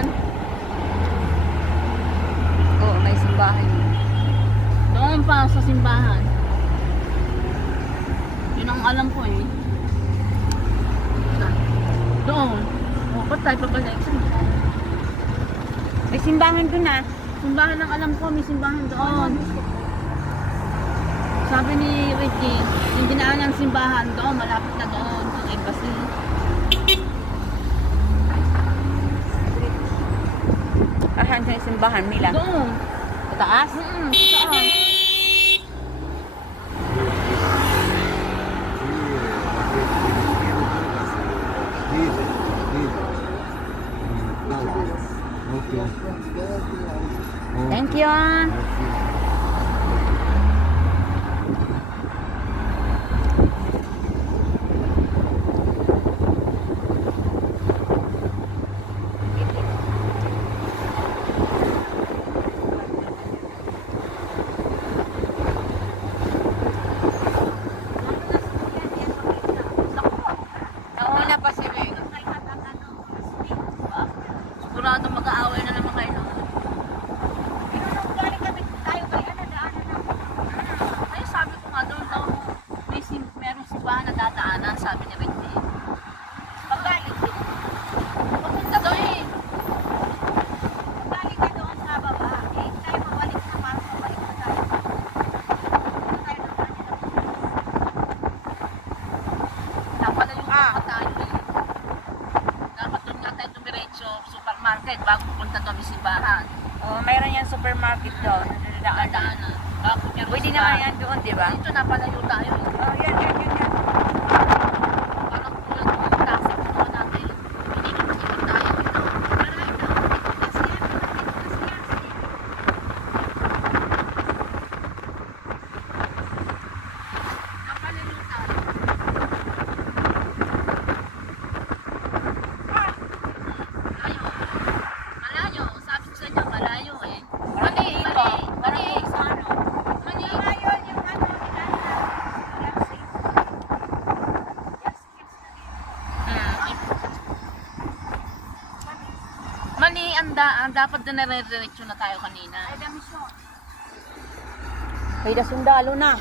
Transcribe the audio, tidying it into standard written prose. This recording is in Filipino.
simbahan. Oo, may simbahan. Doon pa sa simbahan. Yun ang alam ko eh. Doon. O, ba't tayo pabalik? May simbahan dun ah. Simbahan ang alam ko, may simbahan doon. Sabi ni Ricky, yung dinaan ng simbahan doon, malapit na doon, ang embassy. Asan sa simbahan nila? Doon. Sa taas? Saan? Thank you. Nauna pa si Weng. Sigurado mag-aaway na naman kayo. Ay, sabi ko nga doon daw, merong simbahan na dadaanan, sabi ni Ricky. Pagkalit din. Papunta daw eh. Balik ka doon sa baba. Eh, tayo mabalik na para mabalik na tayo. Napalayo pa tayo eh. Dapat doon nga tayo dumiretso, supermarket, bago pupunta doon may simbahan. Oh, mayroon yan supermarket doon. Dadaanan. Bago niya Pwede naman yan doon, di ba? Dito napalayo tayo eh. Oh, yan. Parang tulad ng taxi po natin. Pinikit-pikit tayo dito. Napalayo tayo. Malayo. Sabi ko sa inyo, malayo eh. Mali. Mali ang dapat na nare-diretso na tayo kanina. May sundalo na.